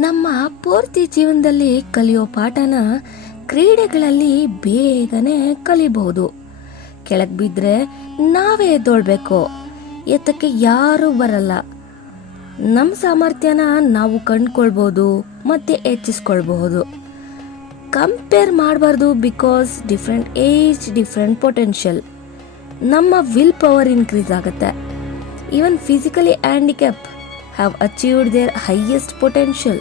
ನಮ್ಮ ಪೂರ್ತಿ ಜೀವನದಲ್ಲಿ ಕಲಿಯೋ ಪಾಠನ ಕ್ರೀಡೆಗಳಲ್ಲಿ ಬೇಗನೆ ಕಲಿಬಹುದು. ಕೆಳಗೆ ಬಿದ್ದರೆ ನಾವೇ ಎದ್ದೊಳ್ಬೇಕು, ಎತ್ತಕ್ಕೆ ಯಾರೂ ಬರಲ್ಲ. ನಮ್ಮ ಸಾಮರ್ಥ್ಯನ ನಾವು ಕಂಡುಕೊಳ್ಬೋದು ಮತ್ತು ಹೆಚ್ಚಿಸ್ಕೊಳ್ಬಹುದು. ಕಂಪೇರ್ ಮಾಡಬಾರ್ದು, because different age, different potential. ನಮ್ಮ ವಿಲ್ ಪವರ್ ಇನ್ಕ್ರೀಸ್ ಆಗುತ್ತೆ. Even physically handicap have achieved their highest potential.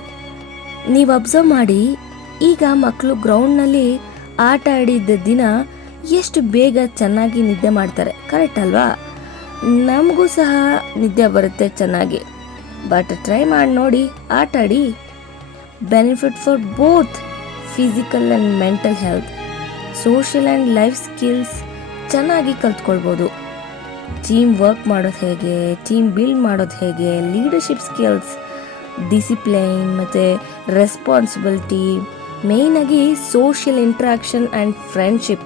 ನೀವು ಅಬ್ಸರ್ವ್ ಮಾಡಿ, ಈಗ ಮಕ್ಕಳು ಗ್ರೌಂಡ್ನಲ್ಲಿ ಆಟ ಆಡಿದ್ದ ದಿನ ಎಷ್ಟು ಬೇಗ ಚೆನ್ನಾಗಿ ನಿದ್ದೆ ಮಾಡ್ತಾರೆ, ಕರೆಕ್ಟ್ ಅಲ್ವಾ? ನಮಗೂ ಸಹ ನಿದ್ದೆ ಬರುತ್ತೆ ಚೆನ್ನಾಗಿ. ಬಟ್ ಟ್ರೈ ಮಾಡಿ ನೋಡಿ, ಆಟ ಆಡಿ. Benefit for both physical and mental health. Social and life skills ಚೆನ್ನಾಗಿ ಕಲ್ತ್ಕೊಳ್ಬೋದು. ಟೀಮ್ ವರ್ಕ್ ಮಾಡೋದು ಹೇಗೆ, ಟೀಮ್ ಬಿಲ್ಡ್ ಮಾಡೋದು ಹೇಗೆ, ಲೀಡರ್ಶಿಪ್ ಸ್ಕಿಲ್ಸ್, ಡಿಸಿಪ್ಲೈನ್ ಮತ್ತು ರೆಸ್ಪಾನ್ಸಿಬಿಲಿಟಿ, ಮೇಯ್ನಾಗಿ ಸೋಷಿಯಲ್ ಇಂಟ್ರಾಕ್ಷನ್ ಆ್ಯಂಡ್ ಫ್ರೆಂಡ್ಶಿಪ್.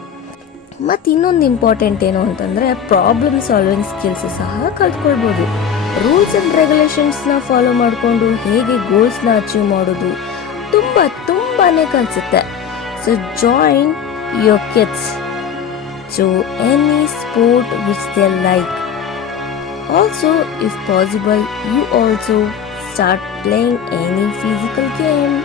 ಮತ್ತು ಇನ್ನೊಂದು ಇಂಪಾರ್ಟೆಂಟ್ ಏನು ಅಂತಂದರೆ ಪ್ರಾಬ್ಲಮ್ ಸಾಲ್ವಿಂಗ್ ಸ್ಕಿಲ್ಸ್ ಸಹ ಕಲ್ತ್ಕೊಳ್ಬೋದು. ರೂಲ್ಸ್ ಆ್ಯಂಡ್ ರೆಗ್ಯುಲೇಷನ್ಸ್ನ ಫಾಲೋ ಮಾಡಿಕೊಂಡು ಹೇಗೆ ಗೋಲ್ಸ್ನ ಅಚೀವ್ ಮಾಡೋದು ತುಂಬಾ ಕಲಿಸುತ್ತೆ. So join your kids to any sport which they like. Also, if possible, you also start playing any physical game.